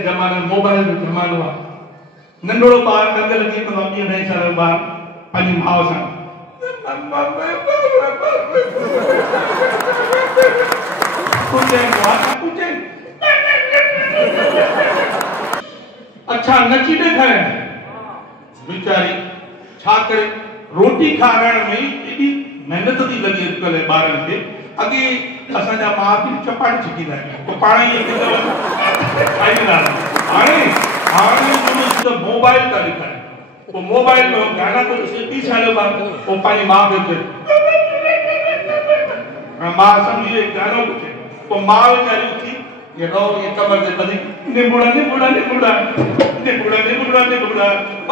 जमाना मोबाइल जो जमानो आ नंढड़ो बार अंग लगी तो अभी नहीं सारा बार पानी भाव सा पूछे अच्छा नची दे करे बेचारी छा करे रोटी खारण में एडी मेहनत थी लगी करे बारन के अगे असा जा मां भी चपाटी छिकी दा तो पाणी आई ना हाणे तो मोबाइल का लिखा है वो मोबाइल में गाना तो 30 साल बाद वो पानी मां के मां समझिए गाना कुछ वो मां बेचारी थी ये रो ये कमर दे बदी निबुड़ा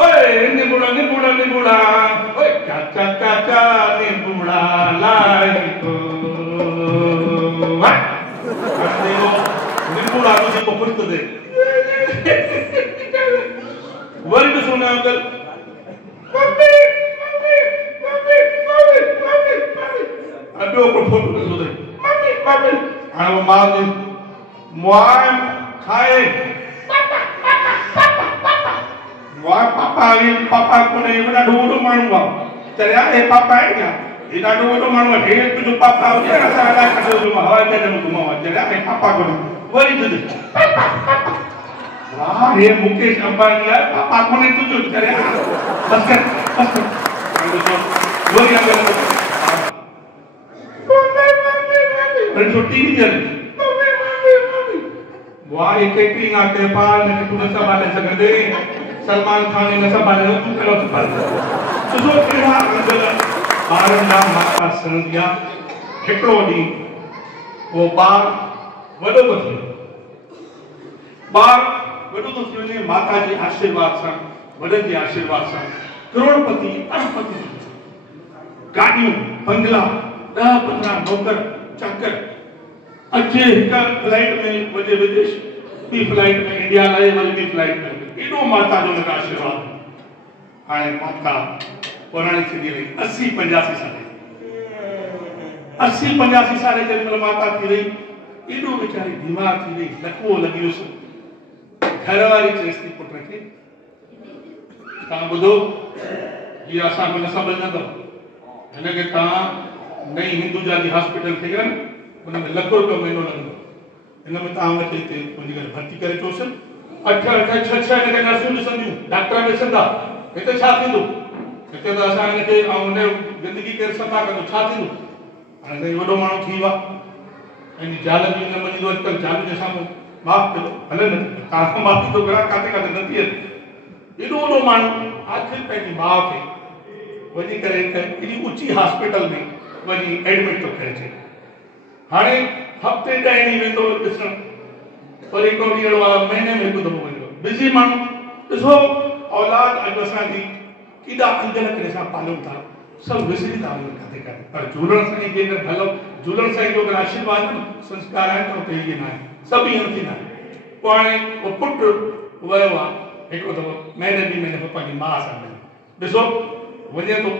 ओए निबुड़ा ओए चाचा निबुड़ा लाई तो देखो निबुड़ा मुझे को पुष्ट दे वर्ड सुना अंकल अबे को फोटो दे दे हां वो मां दे मुआय खाए मुआय पापा को ने बड़ा ढोलो मारूंगा चले आ ए पापा है क्या इधर ढोलो मारूंगा हे तुझे पापा हो गया सारा का जो हवा के जब घुमावा चले आ ए पापा को वरी तुझे वाह ये मुकेश अंबानी है पापा को ने तुझे चले आ बस कर वरी अंकल अरे छुट्टी नहीं चली वाह ये कैटरिंग आके पाल ने तूने संभाले सकते सलमान खान ने संभाले तू करो तो जो केड़ा अंकल बारन नाम माता संधिया हिकड़ो दी वो बार वडो को थी बार वडो तो थी माता जी आशीर्वाद सा वडन जी आशीर्वाद सा करोड़पति अरबपति गाड़ियों बंगला 10-15 नौकर चाकर अच्छे हिका फ्लाइट में वजे विदेश भी फ्लाइट में इंडिया लाए वजे भी फ्लाइट में एडो माता जो ने आशीर्वाद हाय माता पुरानी थी रही 80-85 साल 80-85 साल जब माता थी रही एडो बेचारी बीमार थी रही लकवो लगी उस घरवारी चेस्ती पुट के ता बुधो ये आसा में समझ न दो ने के ता नई हिंदुजा जी हॉस्पिटल थे गन उनमें ₹1,00,000 महीनो लगंदो इनमें ता वटि हिते मुंहिंजी घर भर्ती करे चोसन 8-8 6 ने नर्सूं ॾिसंदियूं डॉक्टर ॾिसंदा हिते छा थींदो हिते त असां हिनखे ऐं हुन ज़िंदगी केरु सफ़ा कंदो छा थींदो हाणे वॾो माण्हू थी वियो आहे ऐं ज़ाल बि न मञींदो अॼुकल्ह ज़ाल जे साम्हूं माफ़ कयो हले न तव्हां माफ़ी थो घणा काथे काथे न थी एॾो वॾो माण्हू आख़िर पंहिंजी माउ खे वञी करे एॾी ऊची हॉस्पिटल में वञी एडमिट थो करे अचे हाणे हफ़्ते 10 ॾींहं वेंदो ॾिसण पर हिकिड़ो ॾींहुं अहिड़ो आहे महीने में हिकु दफ़ो वेंदो बिज़ी माण्हू ॾिसो औलाद अॼु असांजी केॾा अंजल करे असां पालियूं था सभु विसरी था वञनि काथे काथे पर झूलण साईं जे अगरि भलो झूलण साईं जो अगरि आशीर्वाद संस्कार आहे त उते इहे न आहे सभु ईअं थींदा पोइ हाणे उहो पुटु वियो आहे हिकिड़ो दफ़ो महीने ॿी महीने पोइ पंहिंजी माउ सां मिलियो ॾिसो वञे थो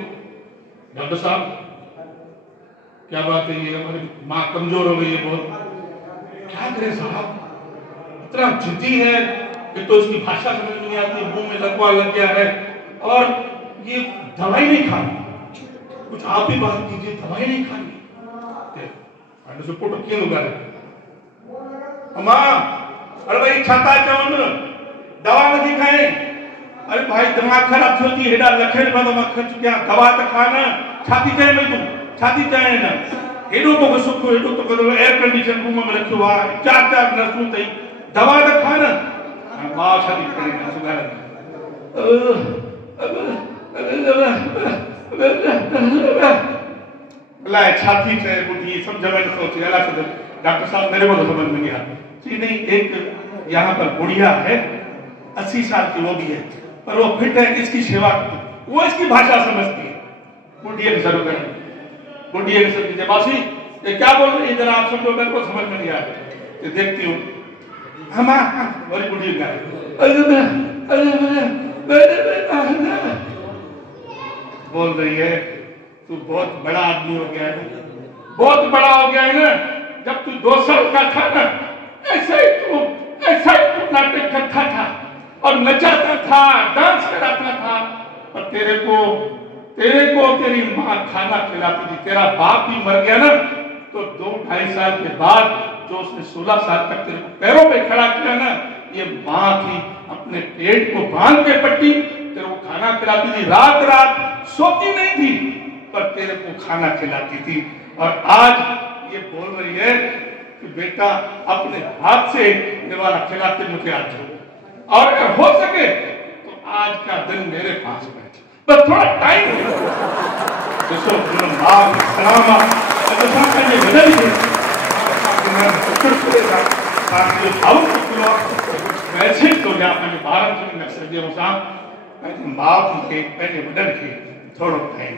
डॉक्टर साहब क्या बात है ये हमारी माँ कमजोर हो गई है बहुत क्या करें साहब इतना जिद्दी है कि तो इसकी भाषा समझ में नहीं आती मुंह में लकवा लग गया है और ये दवाई नहीं खानी कुछ आप ही बात कीजिए दवाई नहीं खानी अरे जो पुट क्यों लगा रहे अम्मा अरे भाई छाता चवन दवा नहीं खाए अरे भाई दिमाग खराब थी होती हेडा लखे रुपया तो मैं खर्च किया दवा तो खाना छाती चाहे मैं तू छाती चाहे ना हेडो को सुख हेडो तो करो एयर कंडीशन रूम में रखो आ 4 नर्सों तई दवा तो खाना मां छाती करे ना सुगार ला छाती चाहे बुद्धि समझ में नहीं सोच अला से डॉक्टर साहब मेरे को तो समझ में नहीं आता जी नहीं एक यहाँ पर बुढ़िया है 80 साल की वो भी है पर वो फिट है इसकी सेवा वो इसकी भाषा समझती है बुढ़िया की जरूरत है बुढ़िया की सब चीजें बासी ये क्या बोल रही है जरा आप समझो मेरे को समझ में नहीं आ रहा ये देखती हूँ हम बड़ी बुढ़ी गाय बोल रही है तू बहुत बड़ा आदमी हो गया है बहुत बड़ा हो गया है ना जब तू 2 साल का था ना ऐसा ही तू नाटक और नचाता था, डांस कराता था, और तेरे को तेरी माँ खाना खिलाती थी। तेरा बाप भी मर गया ना, तो 2-2.5 साल के बाद जो उसने 16 साल तक तेरे को पैरों पे खड़ा किया ना, ये माँ थी। अपने पेट को बांध के पट्टी, तेरे को खाना खिलाती थी, रात रात सोती नहीं थी, पर तेरे को खाना खिलाती थी। और आज ये बोल रही है कि बेटा अपने हाथ से निवाला खिलाते मुझे आज हो, और अगर हो सके तो आज का दिन मेरे पास बैठ, बस थोड़ा टाइम वैसे तो भारत में नक्सलियों सां पंहिंजे माउ खे पंहिंजे वॾनि खे थोरो टाइम